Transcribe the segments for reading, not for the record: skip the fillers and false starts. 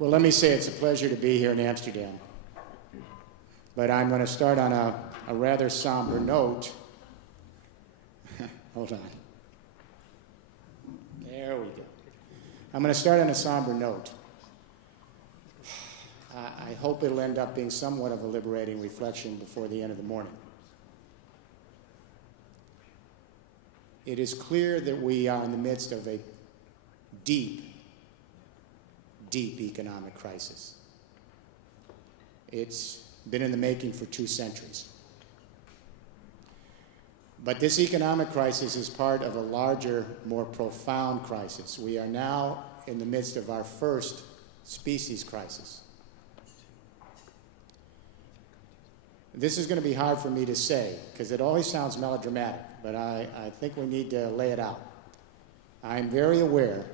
Well, let me say it's a pleasure to be here in Amsterdam. But I'm going to start on a rather somber note. Hold on. There we go. I'm going to start on a somber note. I hope it'll end up being somewhat of a liberating reflection before the end of the morning. It is clear that we are in the midst of a deep economic crisis. It's been in the making for 2 centuries. But this economic crisis is part of a larger, more profound crisis. We are now in the midst of our first species crisis. This is going to be hard for me to say, because it always sounds melodramatic, but I think we need to lay it out. I'm very aware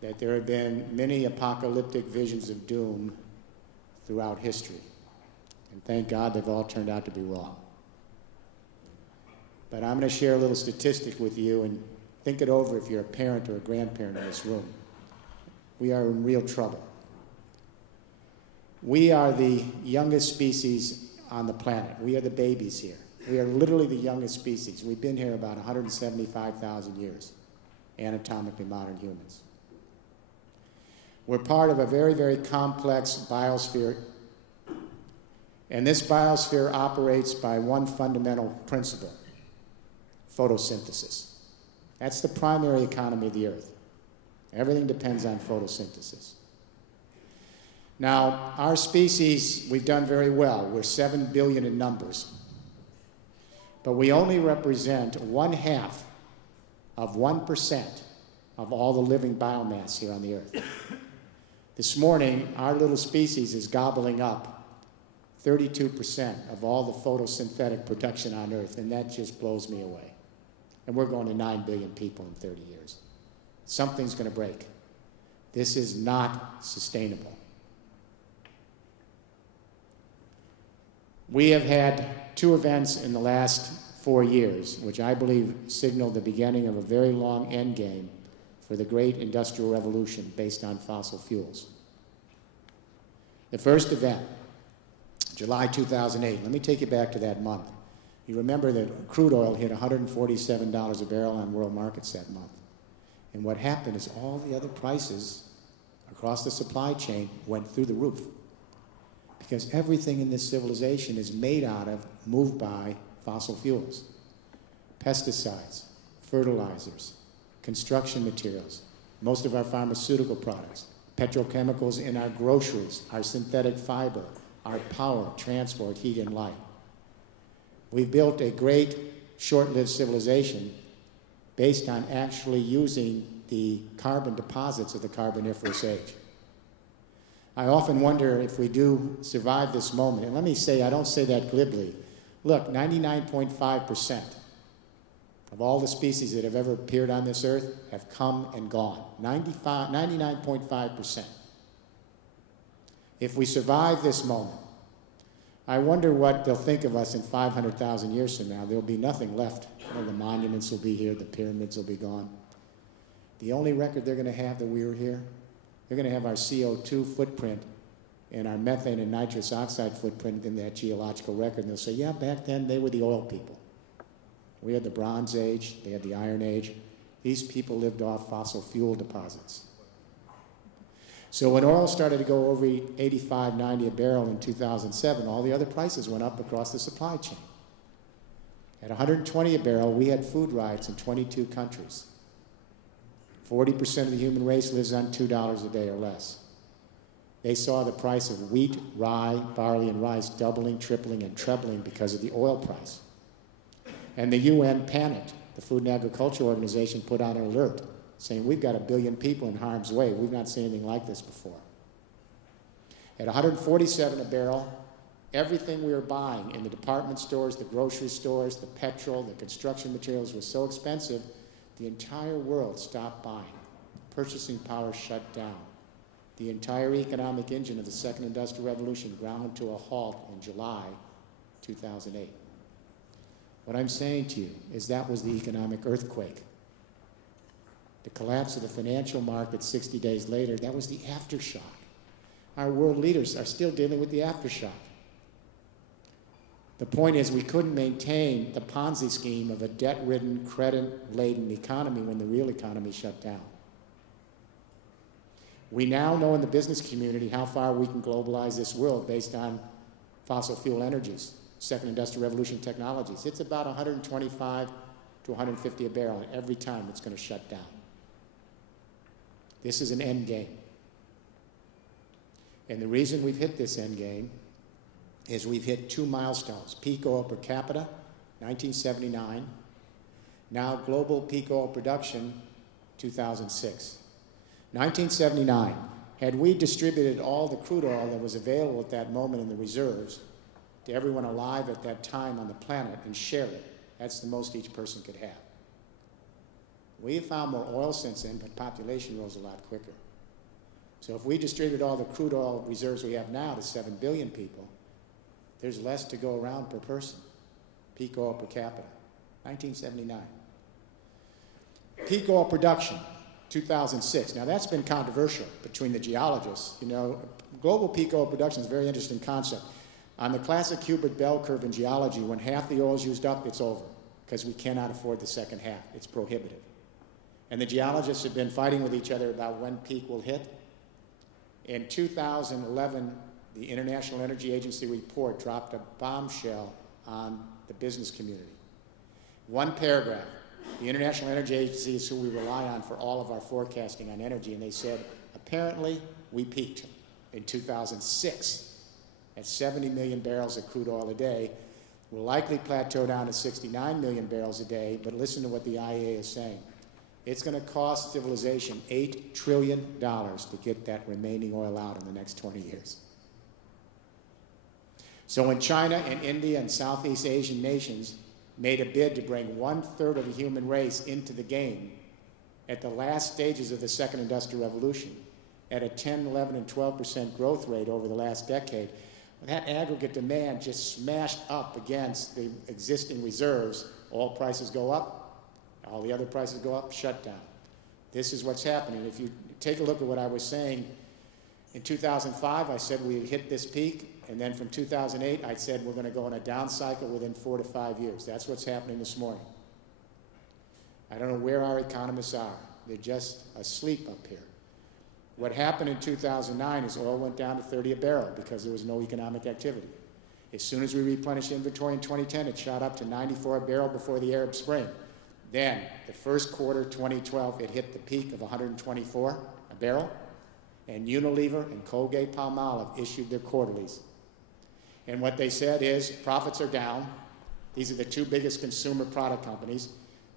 that there have been many apocalyptic visions of doom throughout history. And thank God they've all turned out to be wrong. But I'm going to share a little statistic with you, and think it over if you're a parent or a grandparent in this room. We are in real trouble. We are the youngest species on the planet. We are the babies here. We are literally the youngest species. We've been here about 175,000 years, anatomically modern humans. We're part of a very, very complex biosphere, and this biosphere operates by one fundamental principle: photosynthesis. That's the primary economy of the Earth. Everything depends on photosynthesis. Now, our species, we've done very well. We're 7 billion in numbers. But we only represent 1/2 of 1% of all the living biomass here on the Earth. This morning, our little species is gobbling up 32% of all the photosynthetic production on Earth, and that just blows me away. And we're going to 9 billion people in 30 years. Something's going to break. This is not sustainable. We have had 2 events in the last 4 years, which I believe signal the beginning of a very long end game for the great industrial revolution based on fossil fuels. The first event, July 2008, let me take you back to that month. You remember that crude oil hit $147 a barrel on world markets that month. And what happened is all the other prices across the supply chain went through the roof, because everything in this civilization is made out of, moved by fossil fuels. Pesticides, fertilizers, construction materials, most of our pharmaceutical products, petrochemicals in our groceries, our synthetic fiber, our power, transport, heat, and light. We've built a great short-lived civilization based on actually using the carbon deposits of the Carboniferous age. I often wonder if we do survive this moment. And let me say, I don't say that glibly. Look, 99.5% of all the species that have ever appeared on this earth have come and gone. 99.5%. If we survive this moment, I wonder what they'll think of us in 500,000 years from now. There'll be nothing left. Well, the monuments will be here, the pyramids will be gone. The only record they're going to have that we were here, they're going to have our CO2 footprint and our methane and nitrous oxide footprint in that geological record. And they'll say, yeah, back then they were the oil people. We had the Bronze Age, they had the Iron Age. These people lived off fossil fuel deposits. So when oil started to go over 85, 90 a barrel in 2007, all the other prices went up across the supply chain. At 120 a barrel, we had food riots in 22 countries. 40% of the human race lives on $2 a day or less. They saw the price of wheat, rye, barley, and rice doubling, tripling, and trebling because of the oil price. And the UN panicked. The Food and Agriculture Organization put out an alert saying, we've got 1 billion people in harm's way. We've not seen anything like this before. At 147 a barrel, everything we were buying in the department stores, the grocery stores, the petrol, the construction materials was so expensive, the entire world stopped buying. Purchasing power shut down. The entire economic engine of the Second Industrial Revolution ground to a halt in July 2008. What I'm saying to you is that was the economic earthquake. The collapse of the financial market 60 days later, that was the aftershock. Our world leaders are still dealing with the aftershock. The point is, we couldn't maintain the Ponzi scheme of a debt-ridden, credit-laden economy when the real economy shut down. We now know in the business community how far we can globalize this world based on fossil fuel energies, second industrial revolution technologies. It's about 125 to 150 a barrel every time it's going to shut down. This is an end game. And the reason we've hit this end game is we've hit two milestones. Peak oil per capita, 1979. Now global peak oil production, 2006. 1979, had we distributed all the crude oil that was available at that moment in the reserves to everyone alive at that time on the planet and share it, that's the most each person could have. We have found more oil since then, but population rose a lot quicker. So if we distribute all the crude oil reserves we have now to 7 billion people, there's less to go around per person. Peak oil per capita, 1979. Peak oil production, 2006. Now that's been controversial between the geologists. You know, global peak oil production is a very interesting concept. On the classic Hubert bell curve in geology, when half the oil is used up, it's over, because we cannot afford the second half. It's prohibitive. And the geologists have been fighting with each other about when peak will hit. In 2011, the International Energy Agency report dropped a bombshell on the business community. One paragraph. The International Energy Agency is who we rely on for all of our forecasting on energy, and they said, apparently, we peaked in 2006 at 70 million barrels of crude oil a day. We'll likely plateau down to 69 million barrels a day, but listen to what the IEA is saying. It's going to cost civilization $8 trillion to get that remaining oil out in the next 20 years. So when China and India and Southeast Asian nations made a bid to bring 1/3 of the human race into the game at the last stages of the second industrial revolution, at a 10, 11, and 12% growth rate over the last decade, that aggregate demand just smashed up against the existing reserves. Oil prices go up, all the other prices go up, shut down. This is what's happening. If you take a look at what I was saying, in 2005, I said we had hit this peak, and then from 2008, I said we're going to go on a down cycle within 4 to 5 years. That's what's happening this morning. I don't know where our economists are. They're just asleep up here. What happened in 2009 is oil went down to 30 a barrel because there was no economic activity. As soon as we replenished inventory in 2010, it shot up to 94 a barrel before the Arab Spring. Then, the first quarter 2012, it hit the peak of 124 a barrel, and Unilever and Colgate-Palmolive issued their quarterlies. And what they said is, profits are down. These are the two biggest consumer product companies.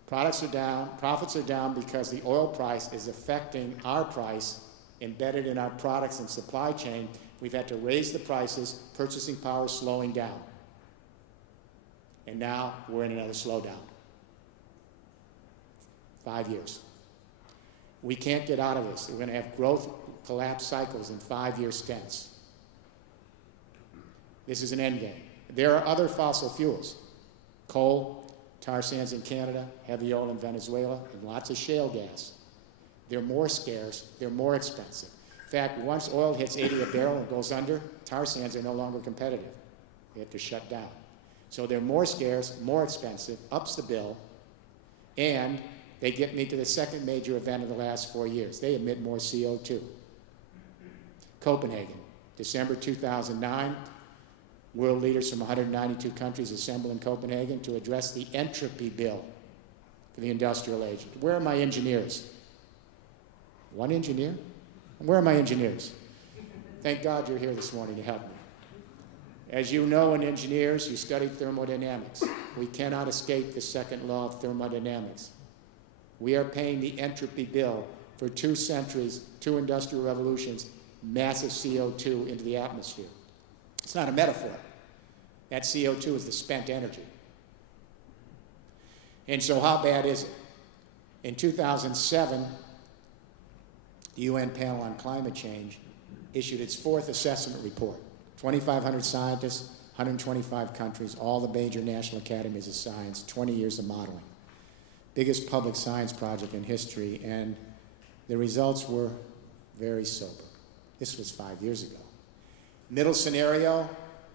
Profits are down because the oil price is affecting our price embedded in our products and supply chain. We've had to raise the prices, purchasing power is slowing down. And now we're in another slowdown. 5 years. We can't get out of this. We're going to have growth collapse cycles in 5-year stints. This is an end game. There are other fossil fuels. Coal, tar sands in Canada, heavy oil in Venezuela, and lots of shale gas. They're more scarce, they're more expensive. In fact, once oil hits 80 a barrel and goes under, tar sands are no longer competitive. They have to shut down. So they're more scarce, more expensive, ups the bill, and they get me to the second major event of the last 4 years. They emit more CO2. Copenhagen, December 2009, world leaders from 192 countries assemble in Copenhagen to address the entropy bill for the industrial age. Where are my engineers? One engineer? Where are my engineers? Thank God you're here this morning to help me. As you know, in engineers, you study thermodynamics. We cannot escape the second law of thermodynamics. We are paying the entropy bill for 2 centuries, 2 industrial revolutions, massive CO2 into the atmosphere. It's not a metaphor. That CO2 is the spent energy. And so how bad is it? In 2007, the UN Panel on Climate Change issued its 4th assessment report. 2,500 scientists, 125 countries, all the major national academies of science, 20 years of modeling. biggest public science project in history, and the results were very sober. This was 5 years ago. Middle scenario,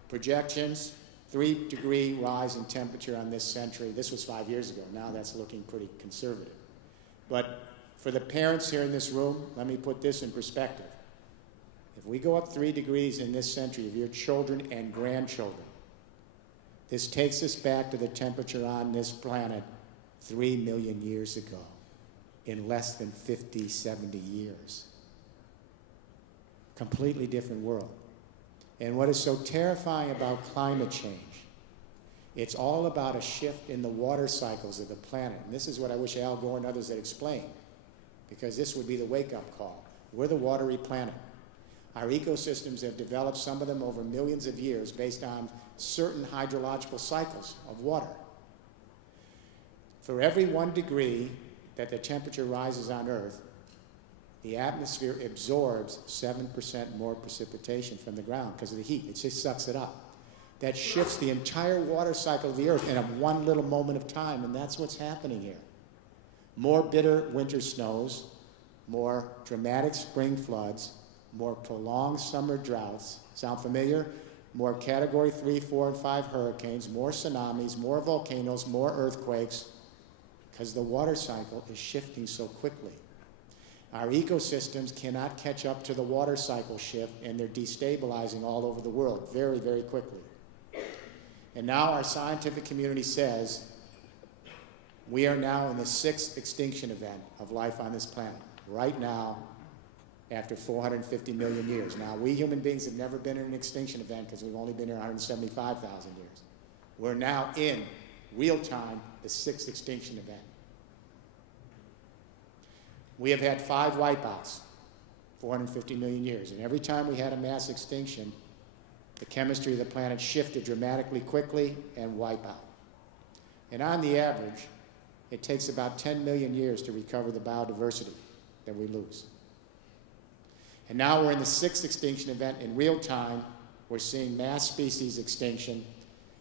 projections, 3-degree rise in temperature on this century. This was 5 years ago. Now that's looking pretty conservative. But for the parents here in this room, let me put this in perspective. If we go up 3 degrees in this century of your children and grandchildren, this takes us back to the temperature on this planet 3 million years ago, in less than 50, 70 years. Completely different world. And what is so terrifying about climate change, it's all about a shift in the water cycles of the planet. And this is what I wish Al Gore and others had explained, because this would be the wake-up call. We're the watery planet. Our ecosystems have developed, some of them over millions of years, based on certain hydrological cycles of water. For every 1 degree that the temperature rises on Earth, the atmosphere absorbs 7% more precipitation from the ground because of the heat. It just sucks it up. That shifts the entire water cycle of the Earth in a one little moment of time, and that's what's happening here. More bitter winter snows, more dramatic spring floods, more prolonged summer droughts. Sound familiar? More Category 3, 4, and 5 hurricanes, more tsunamis, more volcanoes, more earthquakes, because the water cycle is shifting so quickly. Our ecosystems cannot catch up to the water cycle shift, and they're destabilizing all over the world very, very quickly. And now our scientific community says we are now in the 6th extinction event of life on this planet, right now, after 450 million years. Now, we human beings have never been in an extinction event because we've only been here 175,000 years. We're now in real time the 6th extinction event. We have had 5 wipeouts, 450 million years, and every time we had a mass extinction, the chemistry of the planet shifted dramatically quickly and wipe out. And on the average, it takes about 10 million years to recover the biodiversity that we lose. And now we're in the 6th extinction event. In real time, we're seeing mass species extinction,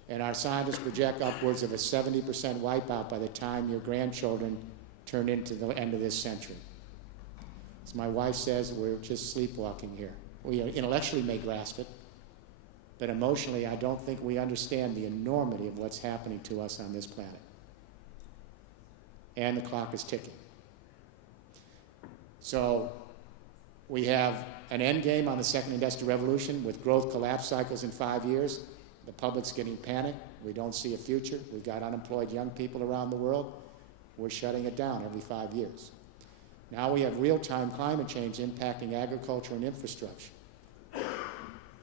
and our scientists project upwards of a 70% wipeout by the time your grandchildren turn into the end of this century. As my wife says, we're just sleepwalking here. We intellectually may grasp it, but emotionally, I don't think we understand the enormity of what's happening to us on this planet. And the clock is ticking. So we have an end game on the second industrial revolution with growth collapse cycles in 5 years. The public's getting panicked. We don't see a future. We've got unemployed young people around the world. We're shutting it down every 5 years. Now we have real-time climate change impacting agriculture and infrastructure.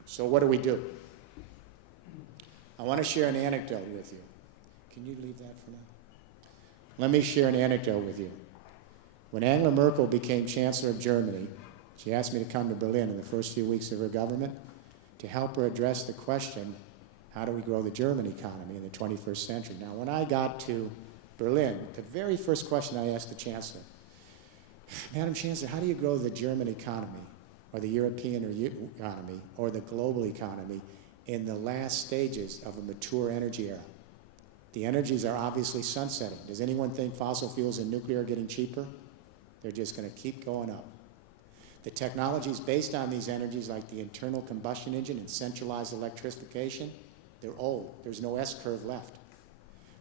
So what do we do? I want to share an anecdote with you. Can you leave that for now? Let me share an anecdote with you. When Angela Merkel became Chancellor of Germany, she asked me to come to Berlin in the first few weeks of her government to help her address the question, how do we grow the German economy in the 21st century? Now, when I got to Berlin, the very first question I asked the Chancellor, Madam Chancellor, how do you grow the German economy, or the European economy, or the global economy in the last stages of a mature energy era? The energies are obviously sunsetting. Does anyone think fossil fuels and nuclear are getting cheaper? They're just going to keep going up. The technologies based on these energies, like the internal combustion engine and centralized electrification, they're old. There's no S-curve left.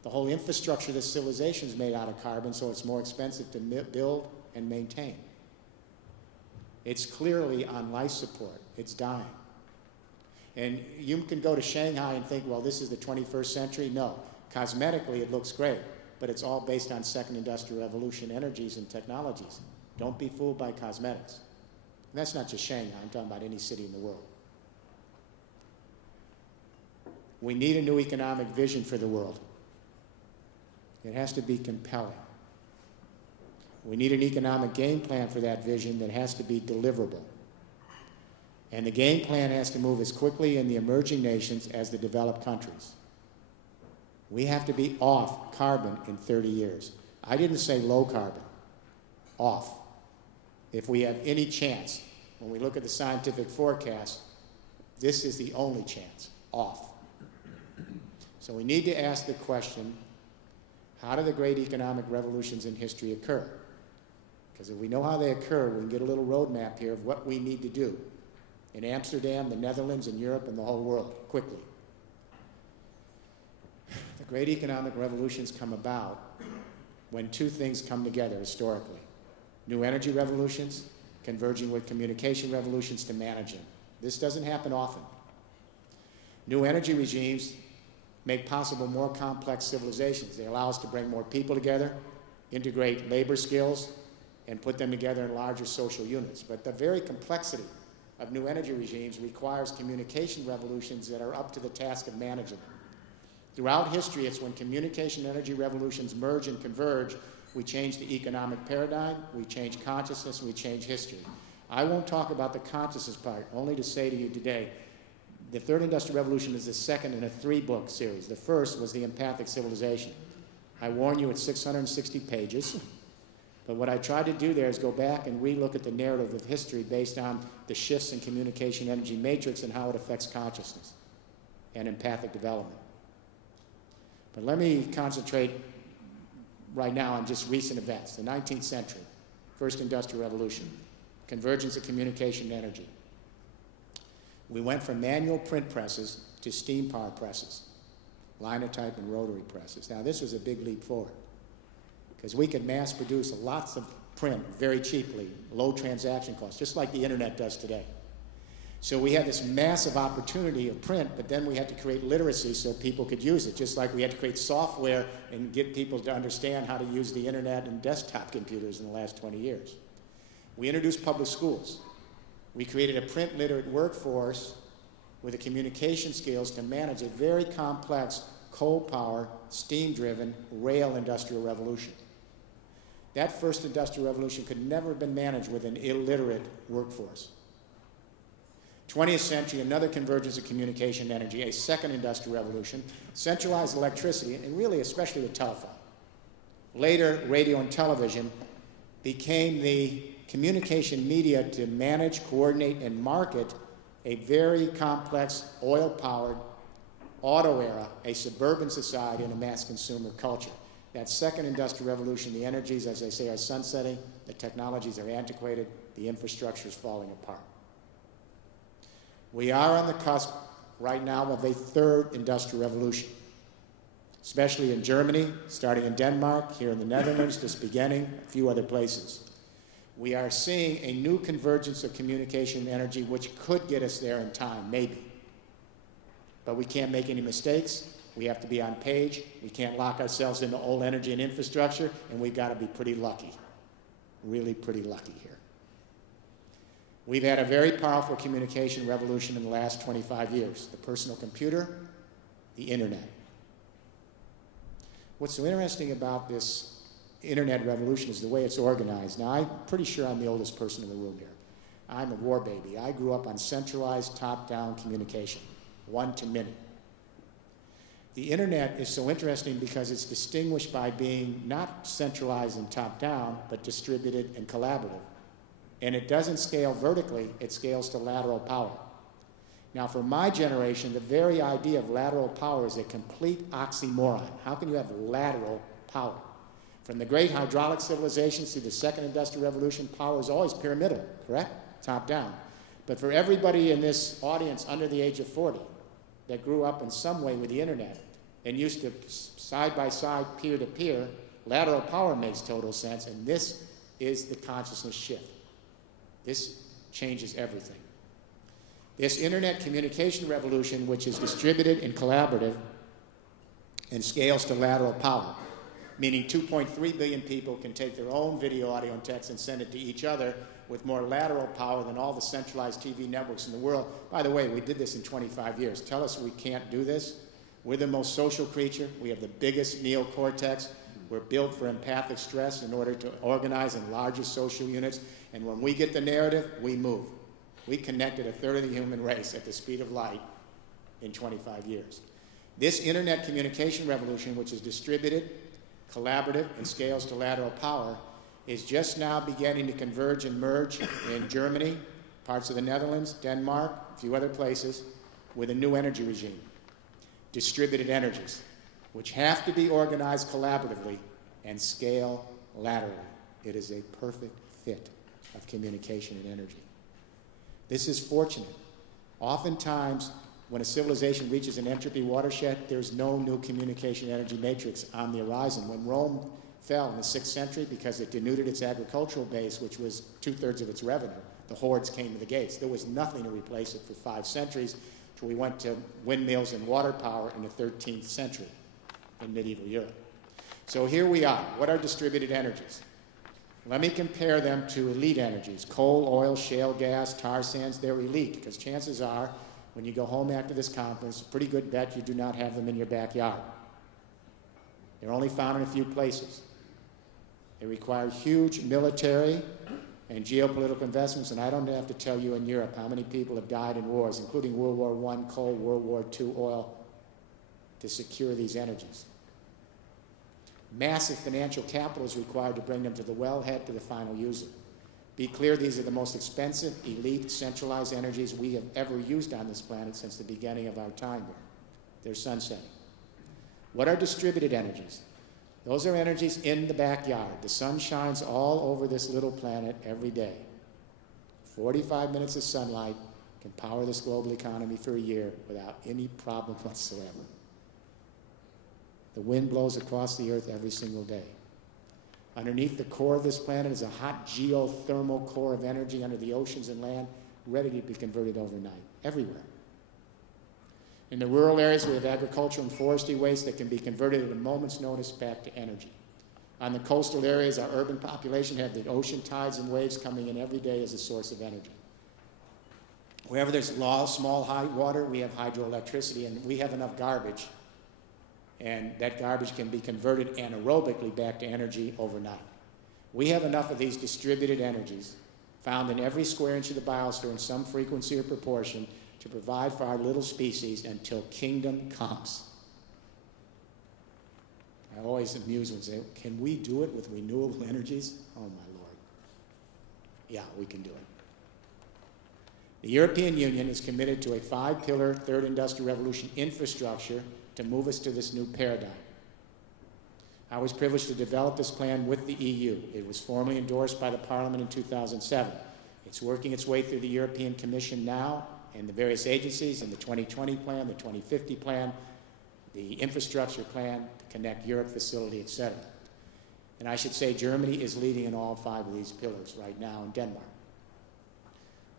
The whole infrastructure of the civilization is made out of carbon, so it's more expensive to build and maintain. It's clearly on life support. It's dying. And you can go to Shanghai and think, well, this is the 21st century. No. Cosmetically, it looks great, but it's all based on second industrial revolution energies and technologies. Don't be fooled by cosmetics. And that's not just Shanghai. I'm talking about any city in the world. We need a new economic vision for the world. It has to be compelling. We need an economic game plan for that vision that has to be deliverable. And the game plan has to move as quickly in the emerging nations as the developed countries. We have to be off carbon in 30 years. I didn't say low carbon, off. If we have any chance, when we look at the scientific forecast, this is the only chance, off. So we need to ask the question, how do the great economic revolutions in history occur? Because if we know how they occur, we can get a little roadmap here of what we need to do in Amsterdam, the Netherlands, and Europe, and the whole world, quickly. The great economic revolutions come about when two things come together historically. New energy revolutions converging with communication revolutions to manage them. This doesn't happen often. New energy regimes make possible more complex civilizations. They allow us to bring more people together, integrate labor skills, and put them together in larger social units. But the very complexity of new energy regimes requires communication revolutions that are up to the task of managing them. Throughout history, it's when communication energy revolutions merge and converge, we change the economic paradigm, we change consciousness, and we change history. I won't talk about the consciousness part, only to say to you today, the Third Industrial Revolution is the second in a 3-book series. The first was The Empathic Civilization. I warn you, it's 660 pages. But what I tried to do there is go back and relook at the narrative of history based on the shifts in communication energy matrix and how it affects consciousness and empathic development. But let me concentrate right now on just recent events. The 19th century, First Industrial Revolution, convergence of communication energy. We went from manual print presses to steam power presses, linotype and rotary presses. Now this was a big leap forward because we could mass produce lots of print very cheaply, low transaction costs, just like the internet does today. So we had this massive opportunity of print, but then we had to create literacy so people could use it, just like we had to create software and get people to understand how to use the internet and desktop computers in the last 20 years. We introduced public schools. We created a print literate workforce with the communication skills to manage a very complex coal power, steam-driven rail industrial revolution. That first industrial revolution could never have been managed with an illiterate workforce. 20th century, another convergence of communication energy, a second industrial revolution, centralized electricity, and really especially the telephone. Later, radio and television became the communication media to manage, coordinate, and market a very complex, oil-powered, auto era, a suburban society, and a mass consumer culture. That second industrial revolution, the energies, as I say, are sunsetting, the technologies are antiquated, the infrastructure is falling apart. We are on the cusp right now of a third industrial revolution, especially in Germany, starting in Denmark, here in the Netherlands, just beginning, a few other places. We are seeing a new convergence of communication energy which could get us there in time, maybe. But we can't make any mistakes. We have to be on page. We can't lock ourselves into old energy and infrastructure, and we've got to be pretty lucky, really pretty lucky here. We've had a very powerful communication revolution in the last 25 years, the personal computer, the internet. What's so interesting about this internet revolution is the way it's organized. Now, I'm pretty sure I'm the oldest person in the room here. I'm a war baby. I grew up on centralized top-down communication, one to many. The internet is so interesting because it's distinguished by being not centralized and top-down, but distributed and collaborative. And it doesn't scale vertically, it scales to lateral power. Now, for my generation, the very idea of lateral power is a complete oxymoron. How can you have lateral power? From the great hydraulic civilizations to the second industrial revolution, power is always pyramidal, correct? Top down. But for everybody in this audience under the age of 40 that grew up in some way with the internet and used to side-by-side, peer-to-peer, lateral power makes total sense, and this is the consciousness shift. This changes everything. This internet communication revolution, which is distributed and collaborative and scales to lateral power, meaning 2.3 billion people can take their own video, audio, and text and send it to each other with more lateral power than all the centralized TV networks in the world. By the way, we did this in 25 years. Tell us we can't do this. We're the most social creature. We have the biggest neocortex. We're built for empathic stress in order to organize in larger social units. And when we get the narrative, we move. We connected a third of the human race at the speed of light in 25 years. This internet communication revolution, which is distributed, collaborative, and scales to lateral power, is just now beginning to converge and merge in Germany, parts of the Netherlands, Denmark, a few other places, with a new energy regime, distributed energies. which have to be organized collaboratively and scale laterally. It is a perfect fit of communication and energy. This is fortunate. Oftentimes, when a civilization reaches an entropy watershed, there's no new communication energy matrix on the horizon. When Rome fell in the 6th century because it denuded its agricultural base, which was 2/3 of its revenue, the hordes came to the gates. There was nothing to replace it for 5 centuries, until we went to windmills and water power in the 13th century in medieval Europe. So here we are. What are distributed energies? Let me compare them to elite energies. Coal, oil, shale gas, tar sands, they're elite, because chances are, when you go home after this conference, pretty good bet you do not have them in your backyard. They're only found in a few places. They require huge military and geopolitical investments, and I don't have to tell you in Europe how many people have died in wars, including World War I coal, World War II oil, to secure these energies. Massive financial capital is required to bring them to the wellhead, to the final user. Be clear, these are the most expensive, elite, centralized energies we have ever used on this planet since the beginning of our time here. They're sunsetting. What are distributed energies? Those are energies in the backyard. The sun shines all over this little planet every day. 45 minutes of sunlight can power this global economy for a year without any problem whatsoever. The wind blows across the earth every single day. Underneath the core of this planet is a hot geothermal core of energy under the oceans and land, ready to be converted overnight, everywhere. In the rural areas, we have agricultural and forestry waste that can be converted at a moment's notice back to energy. On the coastal areas, our urban population have the ocean tides and waves coming in every day as a source of energy. Wherever there's small high water, we have hydroelectricity, and we have enough garbage, and that garbage can be converted anaerobically back to energy overnight. We have enough of these distributed energies found in every square inch of the biosphere in some frequency or proportion to provide for our little species until kingdom comes. I always amuse when say, can we do it with renewable energies? Oh my Lord. Yeah, we can do it. The European Union is committed to a 5-pillar third industrial revolution infrastructure to move us to this new paradigm. I was privileged to develop this plan with the EU. It was formally endorsed by the Parliament in 2007. It's working its way through the European Commission now and the various agencies in the 2020 plan, the 2050 plan, the infrastructure plan, the Connect Europe facility, etc. And I should say Germany is leading in all 5 of these pillars right now in Denmark.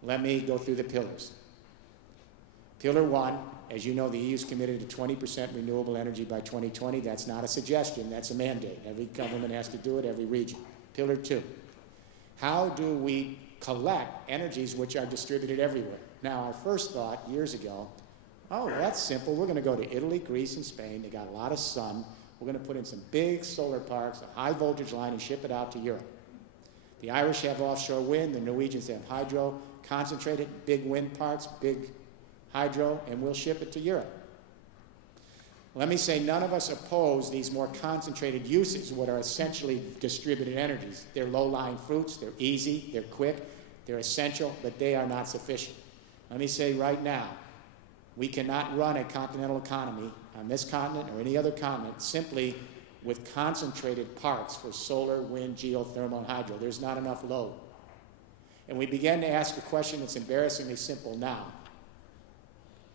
Let me go through the pillars. Pillar 1, as you know, the EU is committed to 20% renewable energy by 2020. That's not a suggestion, that's a mandate. Every government has to do it, every region. Pillar 2, how do we collect energies which are distributed everywhere? Now, our first thought years ago, oh, well, that's simple. We're going to go to Italy, Greece, and Spain. They got a lot of sun. We're going to put in some big solar parks, a high voltage line, and ship it out to Europe. The Irish have offshore wind. The Norwegians have hydro, concentrated, big wind parks, big hydro, and we'll ship it to Europe. Let me say, none of us oppose these more concentrated uses, what are essentially distributed energies. They're low-lying fruits, they're easy, they're quick, they're essential, but they are not sufficient. Let me say right now, we cannot run a continental economy on this continent or any other continent simply with concentrated parks for solar, wind, geothermal, and hydro. There's not enough load. And we began to ask a question that's embarrassingly simple now.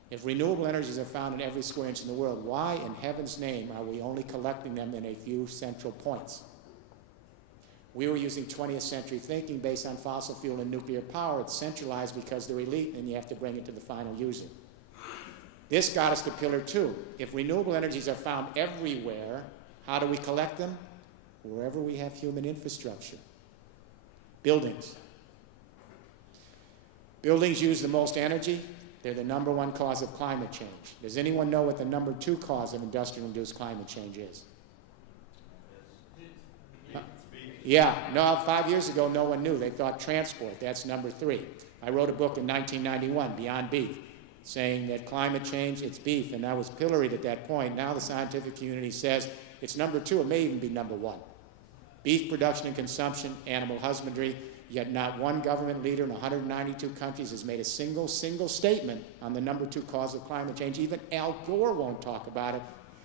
If renewable energies are found in every square inch in the world, why in heaven's name are we only collecting them in a few central points? We were using 20th century thinking based on fossil fuel and nuclear power. It's centralized because they're elite, and you have to bring it to the final user. This got us to pillar 2. If renewable energies are found everywhere, how do we collect them? Wherever we have human infrastructure. Buildings. Buildings use the most energy. They're the #1 cause of climate change. Does anyone know what the #2 cause of industrial-induced climate change is? Yeah, no, 5 years ago, no one knew. They thought transport, that's #3. I wrote a book in 1991, Beyond Beef, saying that climate change, it's beef, and I was pilloried at that point. Now the scientific community says it's #2, it may even be #1. Beef production and consumption, animal husbandry, yet not one government leader in 192 countries has made a single statement on the #2 cause of climate change. Even Al Gore won't talk about it.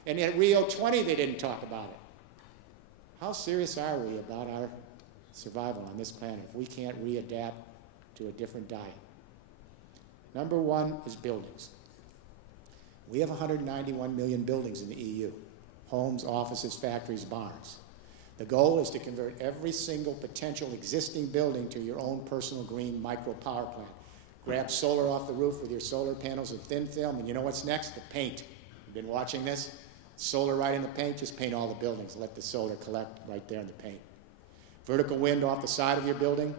And at Rio 20, they didn't talk about it. How serious are we about our survival on this planet if we can't readapt to a different diet? Number one is buildings. We have 191 million buildings in the EU. Homes, offices, factories, barns. The goal is to convert every single potential existing building to your own personal green micro power plant. Grab solar off the roof with your solar panels and thin film, and you know what's next? The paint. You've been watching this? Solar right in the paint, just paint all the buildings. Let the solar collect right there in the paint. Vertical wind off the side of your building.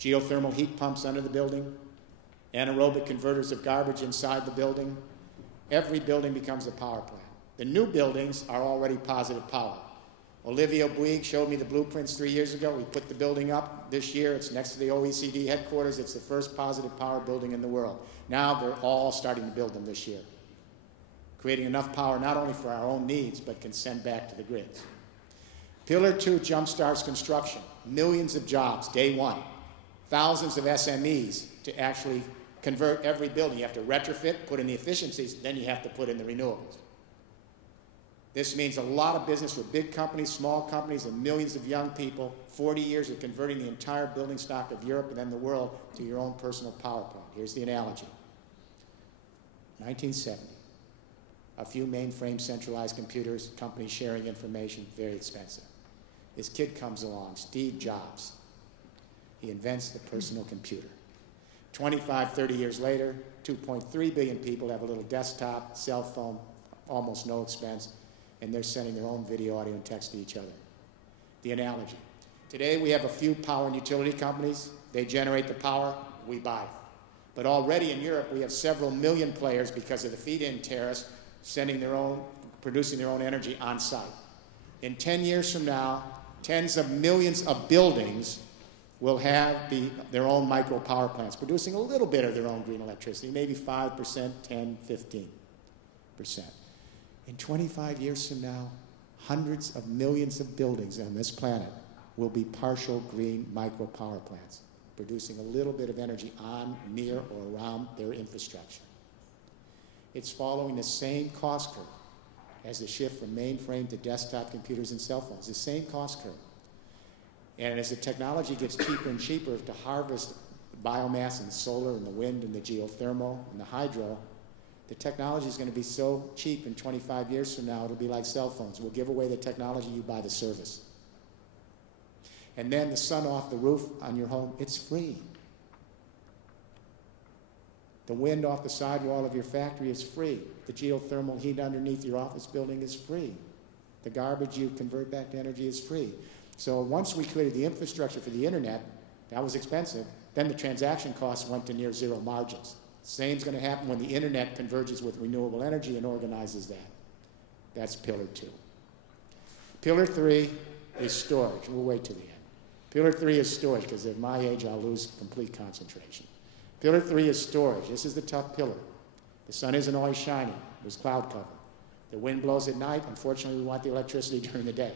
Geothermal heat pumps under the building. Anaerobic converters of garbage inside the building. Every building becomes a power plant. The new buildings are already positive power. Olivier Bouygues showed me the blueprints 3 years ago. We put the building up this year. It's next to the OECD headquarters. It's the first positive power building in the world. Now they're all starting to build them this year, creating enough power not only for our own needs, but can send back to the grids. Pillar 2 jumpstarts construction. Millions of jobs, day one. Thousands of SMEs to actually convert every building. You have to retrofit, put in the efficiencies, then you have to put in the renewables. This means a lot of business for big companies, small companies, and millions of young people. 40 years of converting the entire building stock of Europe and then the world to your own personal power plant. Here's the analogy. 1970. A few mainframe centralized computers, companies sharing information, very expensive. This kid comes along, Steve Jobs. He invents the personal computer. 25, 30 years later, 2.3 billion people have a little desktop, cell phone, almost no expense, and they're sending their own video, audio, and text to each other. The analogy. Today we have a few power and utility companies. They generate the power, we buy it. But already in Europe we have several million players because of the feed-in tariffs producing their own energy on site. In 10 years from now, tens of millions of buildings will have their own micro power plants, producing a little bit of their own green electricity, maybe 5%, 10, 15%. In 25 years from now, hundreds of millions of buildings on this planet will be partial green micro power plants, producing a little bit of energy on, near, or around their infrastructure. It's following the same cost curve as the shift from mainframe to desktop computers and cell phones, the same cost curve. And as the technology gets cheaper and cheaper to harvest biomass and solar and the wind and the geothermal and the hydro, the technology is going to be so cheap in 25 years from now, it'll be like cell phones. We'll give away the technology, you buy the service. And then the sun off the roof on your home, it's free. The wind off the sidewall of your factory is free. The geothermal heat underneath your office building is free. The garbage you convert back to energy is free. So once we created the infrastructure for the internet, that was expensive, then the transaction costs went to near zero margins. Same's going to happen when the internet converges with renewable energy and organizes that. That's pillar 2. Pillar 3 is storage. We'll wait till the end. Pillar 3 is storage, because at my age I'll lose complete concentration. Pillar 3 is storage. This is the tough pillar. The sun isn't always shining. There's cloud cover. The wind blows at night. Unfortunately, we want the electricity during the day.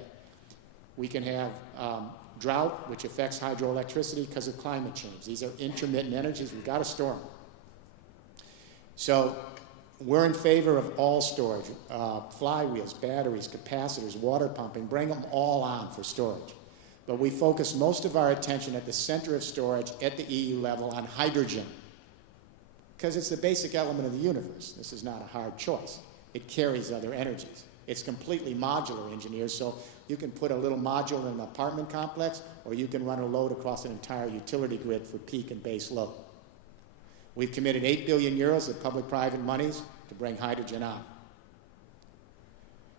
We can have drought, which affects hydroelectricity because of climate change. These are intermittent energies. We've got to store them. So we're in favor of all storage, flywheels, batteries, capacitors, water pumping, bring them all on for storage. But we focus most of our attention at the center of storage at the EU level on hydrogen, because it's the basic element of the universe. This is not a hard choice. It carries other energies. It's completely modular engineered, so you can put a little module in an apartment complex, or you can run a load across an entire utility grid for peak and base load. We've committed 8 billion euros of public-private monies to bring hydrogen on.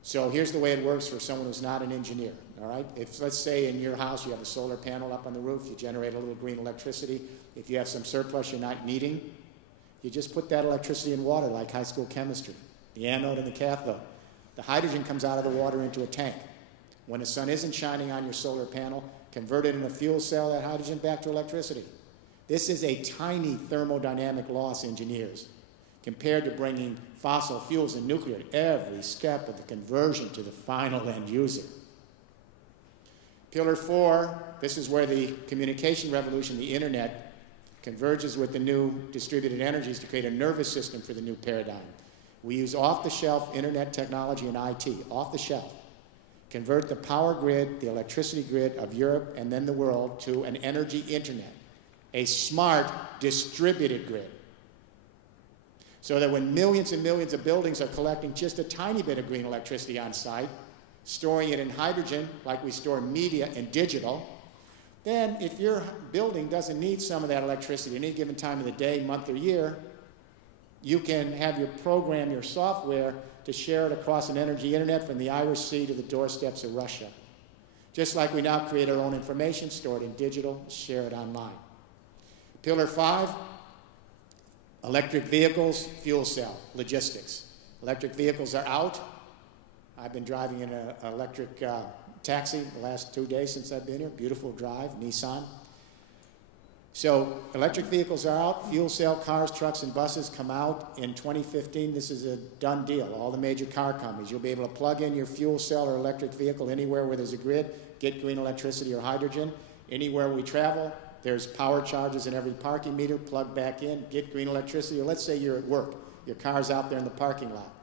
So here's the way it works for someone who's not an engineer, all right? If, let's say, in your house you have a solar panel up on the roof, you generate a little green electricity. If you have some surplus you're not needing, you just put that electricity in water like high school chemistry, the anode and the cathode. The hydrogen comes out of the water into a tank. When the sun isn't shining on your solar panel, convert it in a fuel cell, that hydrogen back to electricity. This is a tiny thermodynamic loss, engineers, compared to bringing fossil fuels and nuclear at every step of the conversion to the final end user. Pillar 4, this is where the communication revolution, the internet, converges with the new distributed energies to create a nervous system for the new paradigm. We use off-the-shelf internet technology and IT, off-the-shelf. Convert the power grid, the electricity grid of Europe and then the world to an energy internet, a smart distributed grid. So that when millions and millions of buildings are collecting just a tiny bit of green electricity on site, storing it in hydrogen like we store media and digital, then if your building doesn't need some of that electricity at any given time of the day, month, or year, you can have your program, your software, to share it across an energy internet from the Irish Sea to the doorsteps of Russia. Just like we now create our own information, store it in digital, share it online. Pillar 5, electric vehicles, fuel cell, logistics. Electric vehicles are out. I've been driving in an electric taxi the last 2 days since I've been here. Beautiful drive, Nissan. So electric vehicles are out. Fuel cell cars, trucks, and buses come out in 2015. This is a done deal. All the major car companies, you'll be able to plug in your fuel cell or electric vehicle anywhere where there's a grid, get green electricity or hydrogen. Anywhere we travel, there's power charges in every parking meter, plug back in, get green electricity. Or let's say you're at work. Your car's out there in the parking lot.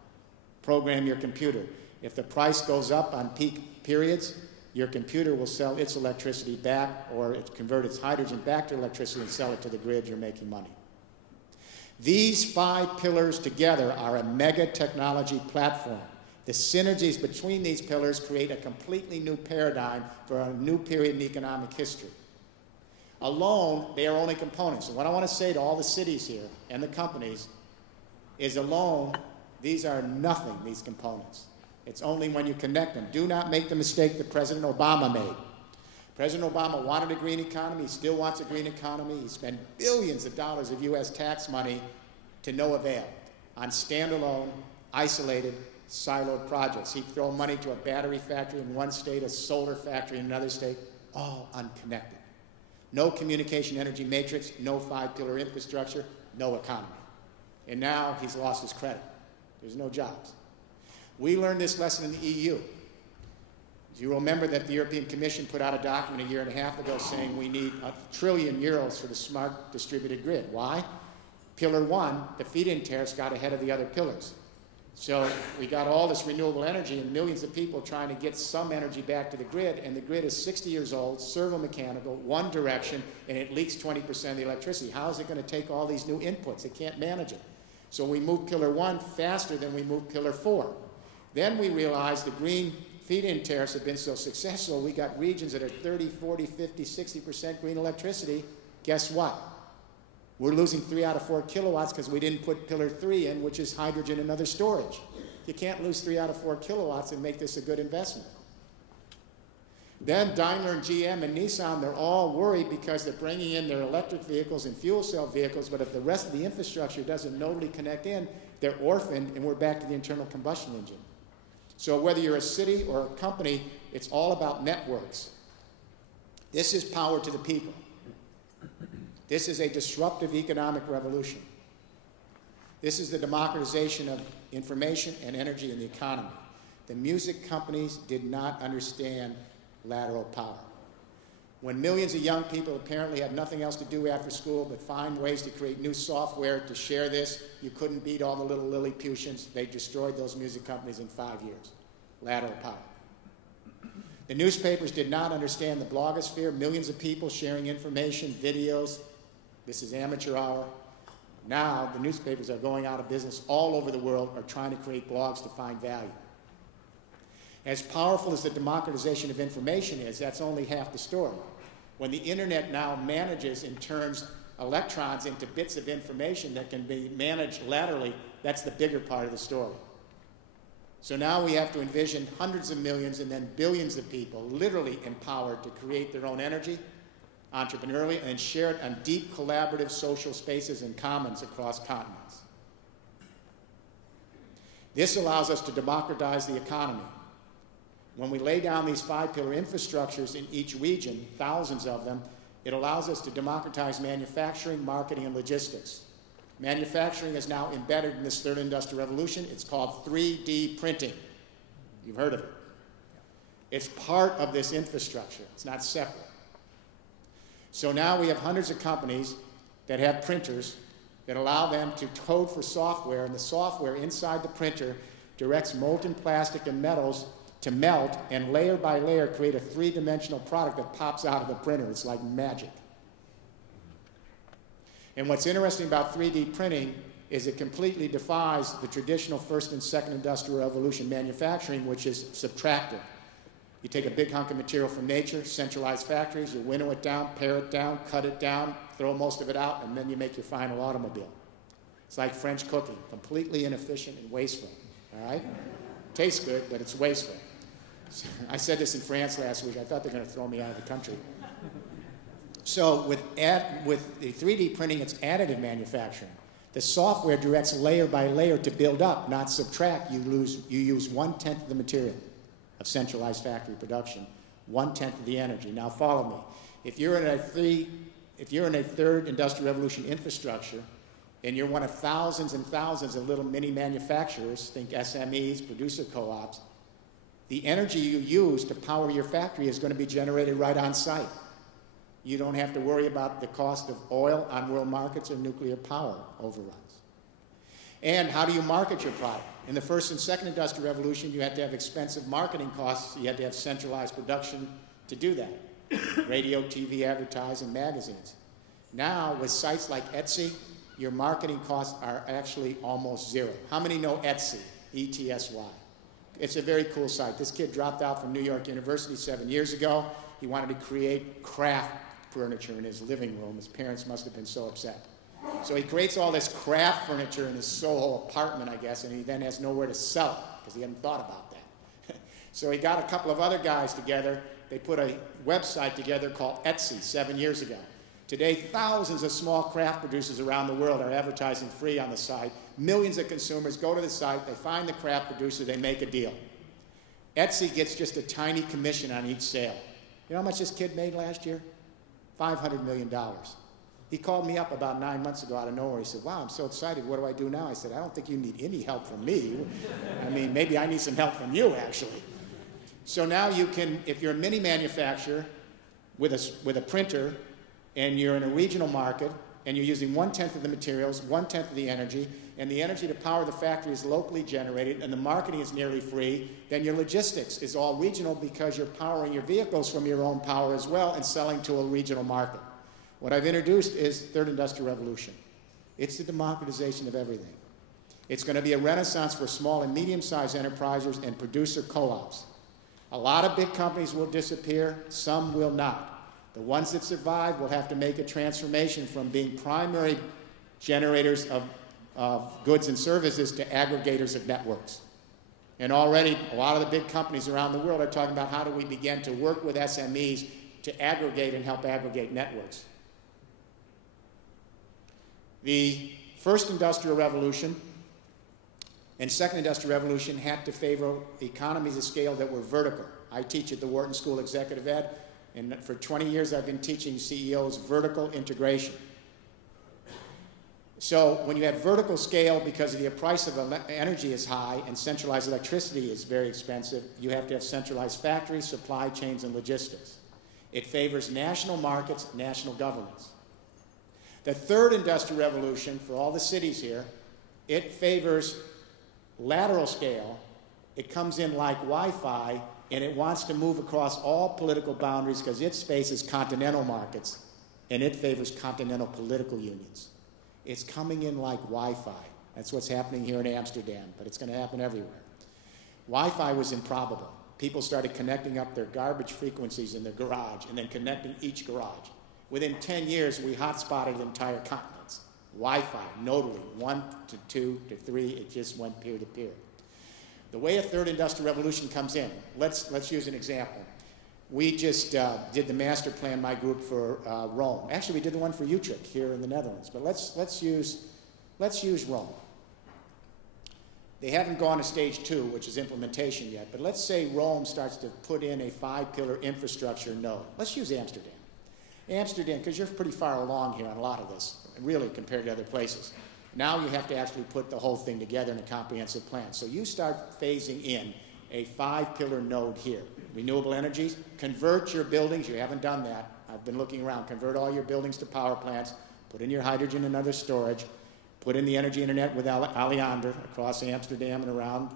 Program your computer. If the price goes up on peak periods, your computer will sell its electricity back or convert its hydrogen back to electricity and sell it to the grid. You're making money. These 5 pillars together are a mega technology platform. The synergies between these pillars create a completely new paradigm for a new period in economic history. Alone, they are only components. And what I want to say to all the cities here and the companies is alone, these are nothing, these components. It's only when you connect them. Do not make the mistake that President Obama made. President Obama wanted a green economy. He still wants a green economy. He spent billions of dollars of U.S. tax money to no avail on standalone, isolated, siloed projects. He'd throw money to a battery factory in one state, a solar factory in another state, all unconnected. No communication energy matrix, no 5-pillar infrastructure, no economy. And now he's lost his credit. There's no jobs. We learned this lesson in the EU. You remember that the European Commission put out a document a year and a half ago saying we need €1 trillion for the smart distributed grid. Why? Pillar 1, the feed-in tariffs got ahead of the other pillars. So we got all this renewable energy and millions of people trying to get some energy back to the grid, and the grid is 60 years old, servo-mechanical, one direction, and it leaks 20% of the electricity. How is it going to take all these new inputs? It can't manage it. So we moved Pillar 1 faster than we moved Pillar 4. Then we realized the green feed-in tariffs have been so successful, we got regions that are 30, 40, 50, 60% green electricity. Guess what? We're losing 3 out of 4 kilowatts because we didn't put Pillar 3 in, which is hydrogen and other storage. You can't lose 3 out of 4 kilowatts and make this a good investment. Then Daimler and GM and Nissan, they're all worried because they're bringing in their electric vehicles and fuel cell vehicles, but if the rest of the infrastructure doesn't nobly connect in, they're orphaned, and we're back to the internal combustion engine. So whether you're a city or a company, it's all about networks. This is power to the people. This is a disruptive economic revolution. This is the democratization of information and energy in the economy. The music companies did not understand lateral power. When millions of young people apparently had nothing else to do after school but find ways to create new software to share this, you couldn't beat all the little Lilliputians. They destroyed those music companies in 5 years. Lateral power. The newspapers did not understand the blogosphere, millions of people sharing information, videos. This is amateur hour. Now the newspapers are going out of business all over the world, are trying to create blogs to find value. As powerful as the democratization of information is, that's only half the story. When the internet now manages and turns electrons into bits of information that can be managed laterally, that's the bigger part of the story. So now we have to envision hundreds of millions and then billions of people literally empowered to create their own energy, entrepreneurially, and share it on deep collaborative social spaces and commons across continents. This allows us to democratize the economy. When we lay down these 5-pillar infrastructures in each region, thousands of them, it allows us to democratize manufacturing, marketing, and logistics. Manufacturing is now embedded in this third industrial revolution. It's called 3D printing. You've heard of it. It's part of this infrastructure. It's not separate. So now we have hundreds of companies that have printers that allow them to code for software, and the software inside the printer directs molten plastic and metals to melt, and layer by layer create a three-dimensional product that pops out of the printer. It's like magic. And what's interesting about 3D printing is it completely defies the traditional first and second industrial revolution manufacturing, which is subtractive. You take a big hunk of material from nature, centralized factories, you winnow it down, pare it down, cut it down, throw most of it out, and then you make your final automobile. It's like French cooking, completely inefficient and wasteful, all right? Tastes good, but it's wasteful. I said this in France last week. I thought they were going to throw me out of the country. So with the 3D printing, it's additive manufacturing. The software directs layer by layer to build up, not subtract. You use 1/10 of the material of centralized factory production, 1/10 of the energy. Now follow me. If you're in a third industrial revolution infrastructure, and you're one of thousands and thousands of little mini manufacturers, think SMEs, producer co-ops, the energy you use to power your factory is going to be generated right on site. You don't have to worry about the cost of oil on world markets or nuclear power overruns. And how do you market your product? In the first and second industrial revolution, you had to have expensive marketing costs. You had to have centralized production to do that. Radio, TV, advertising, magazines. Now, with sites like Etsy, your marketing costs are actually almost zero. How many know Etsy? E-T-S-Y. It's a very cool site. This kid dropped out from New York University 7 years ago. He wanted to create craft furniture in his living room. His parents must have been so upset. So he creates all this craft furniture in his Soho apartment, I guess, and he then has nowhere to sell it because he hadn't thought about that. So he got a couple of other guys together. They put a website together called Etsy 7 years ago. Today, thousands of small craft producers around the world are advertising free on the site. Millions of consumers go to the site, they find the craft producer, they make a deal. Etsy gets just a tiny commission on each sale. You know how much this kid made last year? $500 million. He called me up about 9 months ago out of nowhere. He said, wow, I'm so excited. What do I do now? I said, I don't think you need any help from me. I mean, maybe I need some help from you, actually. So now you can, if you're a mini manufacturer with a printer, and you're in a regional market, and you're using 1/10 of the materials, 1/10 of the energy, and the energy to power the factory is locally generated, and the marketing is nearly free, then your logistics is all regional because you're powering your vehicles from your own power as well and selling to a regional market. What I've introduced is Third Industrial Revolution. It's the democratization of everything. It's going to be a renaissance for small and medium-sized enterprises and producer co-ops. A lot of big companies will disappear, some will not. The ones that survive will have to make a transformation from being primary generators of goods and services to aggregators of networks. And already, a lot of the big companies around the world are talking about how do we begin to work with SMEs to aggregate and help aggregate networks. The first industrial revolution and second industrial revolution had to favor economies of scale that were vertical. I teach at the Wharton School of Executive Ed. And for 20 years, I've been teaching CEOs vertical integration. So when you have vertical scale, because the price of energy is high and centralized electricity is very expensive, you have to have centralized factories, supply chains, and logistics. It favors national markets, national governments. The third industrial revolution, for all the cities here, it favors lateral scale. It comes in like Wi-Fi, and it wants to move across all political boundaries because its space is continental markets, and it favors continental political unions. It's coming in like Wi-Fi. That's what's happening here in Amsterdam, but it's going to happen everywhere. Wi-Fi was improbable. People started connecting up their garbage frequencies in their garage and then connecting each garage. Within 10 years, we hotspotted entire continents. Wi-Fi, nodally, 1 to 2 to 3, it just went peer-to-peer. The way a third industrial revolution comes in, let's use an example. We just did the master plan, my group, for Rome. Actually, we did the one for Utrecht here in the Netherlands, but let's use Rome. They haven't gone to stage 2, which is implementation yet, but let's say Rome starts to put in a 5-pillar infrastructure node. Let's use Amsterdam. Amsterdam, because you're pretty far along here on a lot of this, really, compared to other places. Now you have to actually put the whole thing together in a comprehensive plan. So you start phasing in a 5-pillar node here. Renewable energies, convert your buildings. You haven't done that. I've been looking around. Convert all your buildings to power plants. Put in your hydrogen and other storage. put in the energy internet with Alliander across Amsterdam and around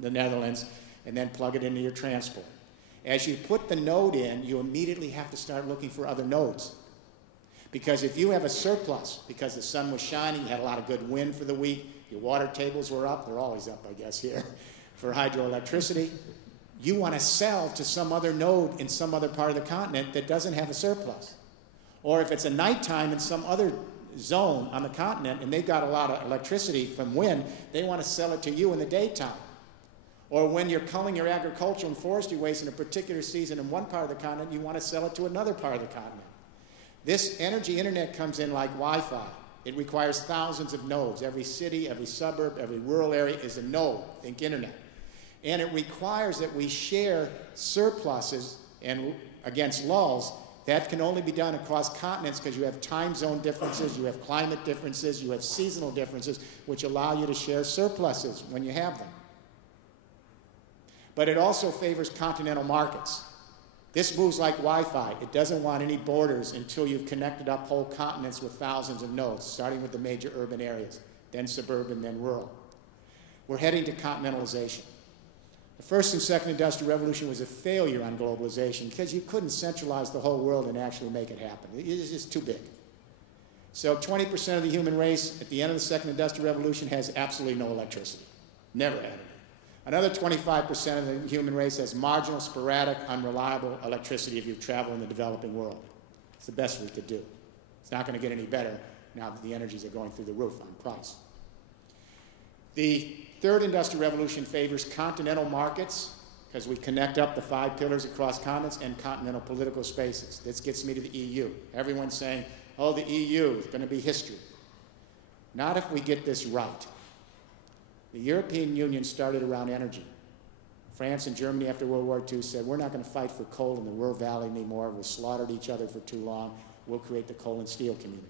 the Netherlands, and then plug it into your transport. As you put the node in, you immediately have to start looking for other nodes. Because if you have a surplus, because the sun was shining, you had a lot of good wind for the week, your water tables were up, they're always up, I guess, here, for hydroelectricity, you want to sell to some other node in some other part of the continent that doesn't have a surplus. Or if it's a nighttime in some other zone on the continent and they've got a lot of electricity from wind, they want to sell it to you in the daytime. Or when you're culling your agricultural and forestry waste in a particular season in one part of the continent, you want to sell it to another part of the continent. This energy internet comes in like Wi-Fi. It requires thousands of nodes. Every city, every suburb, every rural area is a node. Think internet. And it requires that we share surpluses and against lulls. That can only be done across continents because you have time zone differences, you have climate differences, you have seasonal differences, which allow you to share surpluses when you have them. But it also favors continental markets. This moves like Wi-Fi. It doesn't want any borders until you've connected up whole continents with thousands of nodes, starting with the major urban areas, then suburban, then rural. We're heading to continentalization. The first and second industrial revolution was a failure on globalization because you couldn't centralize the whole world and actually make it happen. It's just too big. So 20% of the human race at the end of the second industrial revolution has absolutely no electricity. Never had it. Another 25% of the human race has marginal, sporadic, unreliable electricity if you travel in the developing world. It's the best we could do. It's not going to get any better now that the energies are going through the roof on price. The third industrial revolution favors continental markets because we connect up the 5 pillars across continents and continental political spaces. This gets me to the EU. Everyone's saying, oh, the EU is going to be history. Not if we get this right. The European Union started around energy. France and Germany after World War II said, we're not going to fight for coal in the Ruhr Valley anymore. We've slaughtered each other for too long. We'll create the coal and steel community.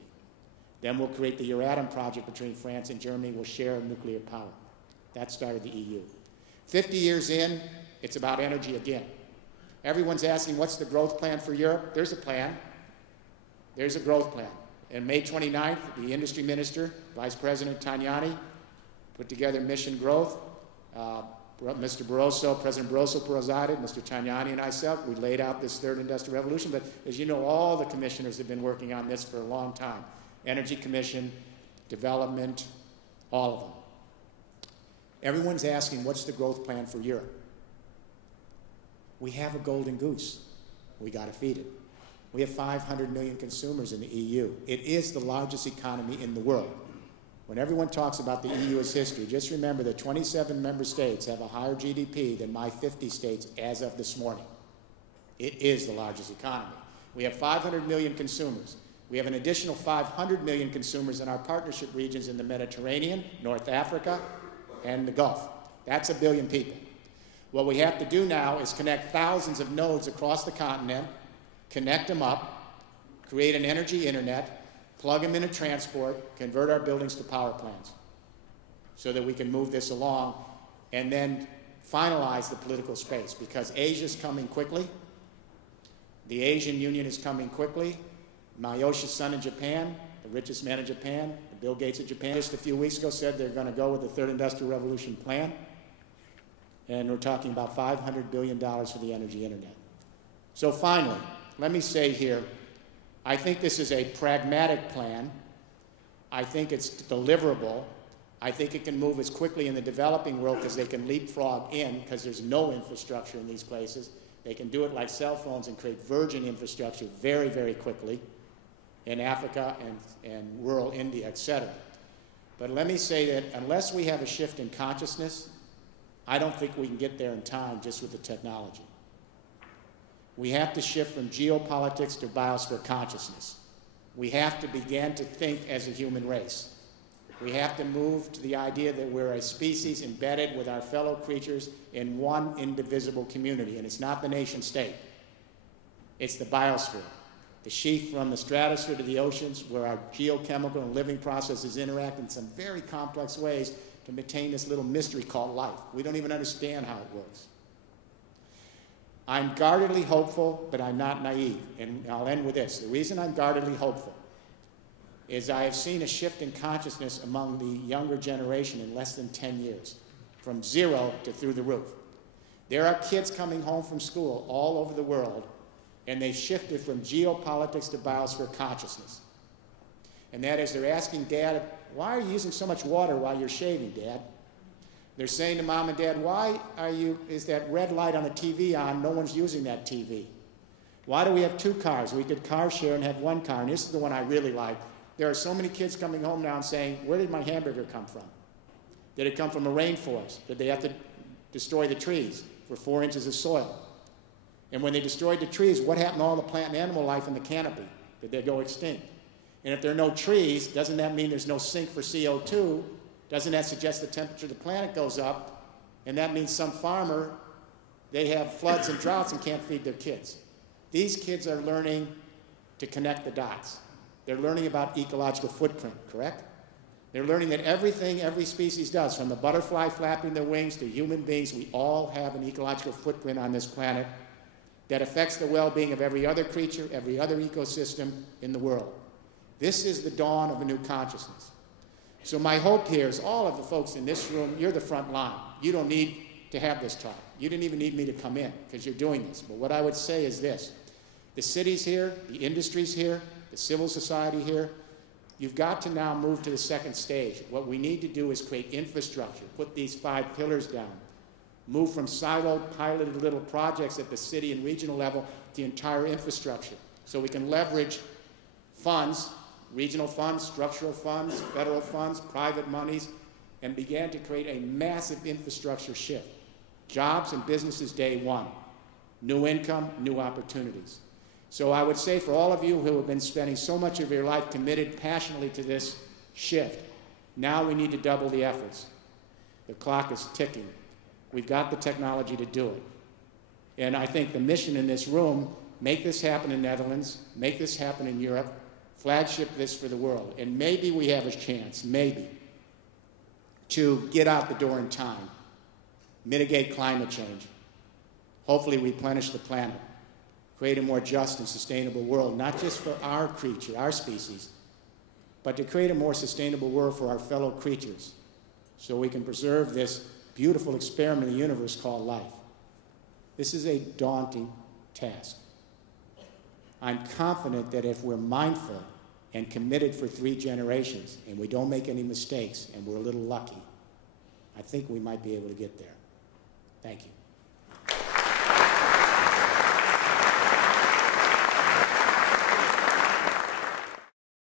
Then we'll create the Euratom project between France and Germany. We'll share nuclear power. That started the EU. 50 years in, it's about energy again. Everyone's asking, what's the growth plan for Europe? There's a plan. There's a growth plan. On May 29th, the industry minister, Vice President Tajani, put together mission growth. Mr. Barroso, President Barroso presided, Mr. Tajani and I we laid out this third industrial revolution, but as you know, all the commissioners have been working on this for a long time. Energy Commission, development, all of them. Everyone's asking, what's the growth plan for Europe? We have a golden goose. We got to feed it. We have 500 million consumers in the EU. It is the largest economy in the world. When everyone talks about the EU as history, just remember that 27 member states have a higher GDP than my 50 states as of this morning. It is the largest economy. We have 500 million consumers. We have an additional 500 million consumers in our partnership regions in the Mediterranean, North Africa, and the Gulf. That's 1 billion people. What we have to do now is connect thousands of nodes across the continent, connect them up, create an energy internet, plug them into transport, convert our buildings to power plants so that we can move this along and then finalize the political space because Asia's coming quickly. The Asian Union is coming quickly. Mayoshi's son in Japan, the richest man in Japan, Bill Gates of Japan, just a few weeks ago said they're going to go with the third industrial revolution plan. And we're talking about $500 billion for the energy internet. So finally, let me say here, I think this is a pragmatic plan. I think it's deliverable. I think it can move as quickly in the developing world because they can leapfrog in because there's no infrastructure in these places. They can do it like cell phones and create virgin infrastructure very, very quickly in Africa and rural India, etc. But let me say that unless we have a shift in consciousness, I don't think we can get there in time just with the technology. We have to shift from geopolitics to biosphere consciousness. We have to begin to think as a human race. We have to move to the idea that we're a species embedded with our fellow creatures in one indivisible community, and it's not the nation state. It's the biosphere, the sheath from the stratosphere to the oceans where our geochemical and living processes interact in some very complex ways to maintain this little mystery called life. We don't even understand how it works. I'm guardedly hopeful, but I'm not naive, and I'll end with this. The reason I'm guardedly hopeful is I have seen a shift in consciousness among the younger generation in less than 10 years, from 0 to through the roof. There are kids coming home from school all over the world, and they've shifted from geopolitics to biosphere consciousness. And that is, they're asking Dad, why are you using so much water while you're shaving, Dad? They're saying to Mom and Dad, why is that red light on the TV on? No one's using that TV. Why do we have 2 cars? We could car share and have 1 car. And this is the one I really like. There are so many kids coming home now and saying, where did my hamburger come from? Did it come from a rainforest? Did they have to destroy the trees for 4 inches of soil? And when they destroyed the trees, what happened to all the plant and animal life in the canopy? Did they go extinct? And if there are no trees, doesn't that mean there's no sink for CO2? Doesn't that suggest the temperature of the planet goes up? And that means some farmer, they have floods and droughts and can't feed their kids. These kids are learning to connect the dots. They're learning about ecological footprint, correct? They're learning that everything every species does, from the butterfly flapping their wings to human beings, we all have an ecological footprint on this planet that affects the well-being of every other creature, every other ecosystem in the world. This is the dawn of a new consciousness. So my hope here is all of the folks in this room, you're the front line. You don't need to have this talk. You didn't even need me to come in because you're doing this. But what I would say is this. The city's here, the industry's here, the civil society here. You've got to now move to the second stage. What we need to do is create infrastructure, put these 5 pillars down, move from siloed, piloted little projects at the city and regional level to the entire infrastructure so we can leverage funds, regional funds, structural funds, federal funds, private monies, and began to create a massive infrastructure shift. Jobs and businesses day one. New income, new opportunities. So I would say for all of you who have been spending so much of your life committed passionately to this shift, now we need to double the efforts. The clock is ticking. We've got the technology to do it. And I think the mission in this room, make this happen in the Netherlands, make this happen in Europe, flagship this for the world. And maybe we have a chance, maybe, to get out the door in time, mitigate climate change, hopefully replenish the planet, create a more just and sustainable world, not just for our creature, our species, but to create a more sustainable world for our fellow creatures so we can preserve this beautiful experiment in the universe called life. This is a daunting task. I'm confident that if we're mindful and committed for 3 generations and we don't make any mistakes and we're a little lucky, I think we might be able to get there. Thank you.